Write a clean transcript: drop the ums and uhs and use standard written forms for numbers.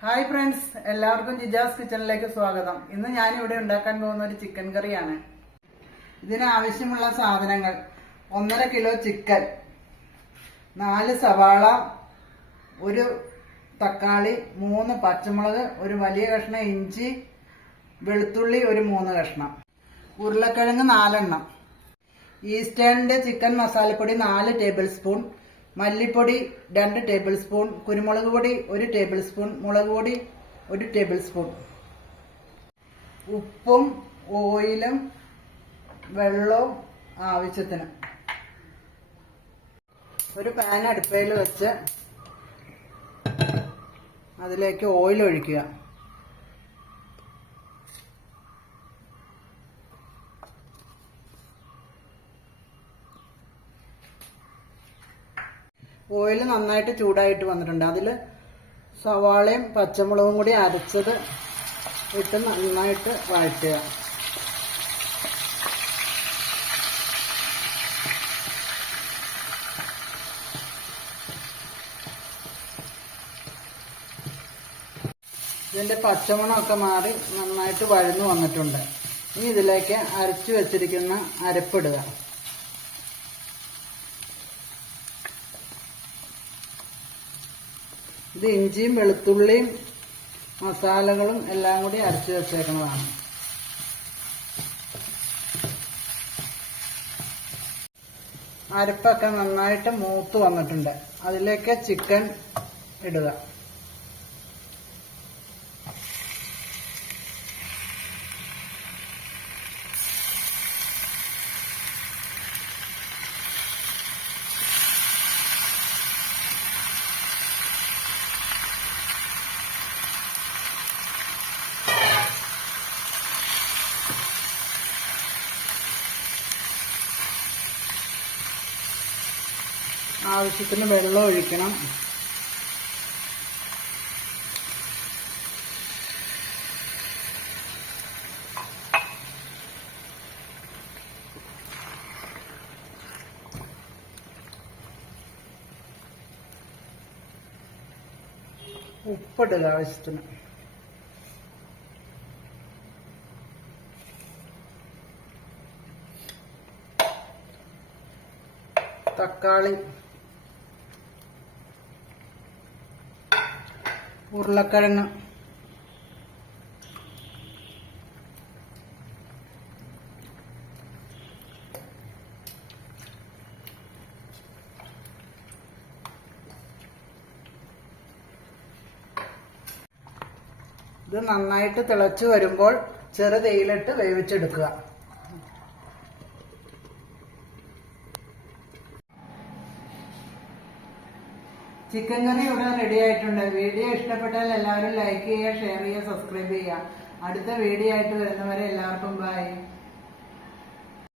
Hi friends, എല്ലാവർക്കും ജിജാസ് കിച്ചണിലേക്ക് സ്വാഗതം. ഇന്ന് ഞാൻ ഇവിടെ ഉണ്ടാക്കാൻ പോകുന്ന ഒരു ചിക്കൻ കറിയാണ്. ഇതിനാവശ്യമുള്ള സാധനങ്ങൾ: 1.5 കിലോ ചിക്കൻ, 4 സവാള, 1 തക്കാളി, 3 പച്ചമുളക്, ഒരു വലിയ കഷ്ണം ഇഞ്ചി, വെളുത്തുള്ളി ഒരു 3 കഷ്ണം, ഉരുളക്കിഴങ്ങ് 4 എണ്ണം, ഈസ്റ്റേണിന്റെ ചിക്കൻ മസാലപ്പൊടി 4 ടേബിൾ സ്പൂൺ, മല്ലിപ്പൊടി 2 ടേബിൾ സ്പൂൺ, കുരുമുളക് പൊടി 1 ടേബിൾ സ്പൂൺ, മുളക് പൊടി 1 ടേബിൾ സ്പൂൺ, ഉപ്പും ഓയിലും വെള്ളവും ആവശ്യത്തിന്. ഒരു പാൻ അടുപ്പയിൽ വെച്ച് അതിലേക്ക് ഓയിൽ ഒഴിക്കുക. ഓയിൽ നന്നായിട്ട് ചൂടായിട്ട് വന്നിട്ടുണ്ട്. അതിൽ സവാളയും പച്ചമുളകും കൂടി അരച്ചത് ഇട്ട് നന്നായിട്ട് വഴറ്റുക. ഇതിൻ്റെ പച്ചമണമൊക്കെ മാറി നന്നായിട്ട് വഴന്നു വന്നിട്ടുണ്ട്. ഇനി ഇതിലേക്ക് അരച്ചു വെച്ചിരിക്കുന്ന അരപ്പിടുക. ഇത് ഇഞ്ചിയും വെളുത്തുള്ളിയും മസാലകളും എല്ലാം കൂടി അരച്ചു വെച്ചേക്കുന്നതാണ്. അരപ്പൊക്കെ നന്നായിട്ട് മൂത്ത് വന്നിട്ടുണ്ട്. അതിലേക്ക് ചിക്കൻ ഇടുക. ആവശ്യത്തിന് വെള്ളം ഒഴിക്കണം. ഉപ്പിടുക ആവശ്യത്തിന്. തക്കാളി, ഉരുളക്കിഴങ്ങ്, ഇത് നന്നായിട്ട് തിളച്ചു വരുമ്പോൾ ചെറു തീയിലിട്ട് വേവിച്ചെടുക്കുക. ചിക്കൻ കറി ഇവിടെ റെഡി ആയിട്ടുണ്ട്. വീഡിയോ ഇഷ്ടപ്പെട്ടാൽ എല്ലാവരും ലൈക്ക് ചെയ്യുക, ഷെയർ ചെയ്യുക, സബ്സ്ക്രൈബ് ചെയ്യുക. അടുത്ത വീഡിയോ ആയിട്ട് വരുന്നവരെ എല്ലാവർക്കും ബൈ.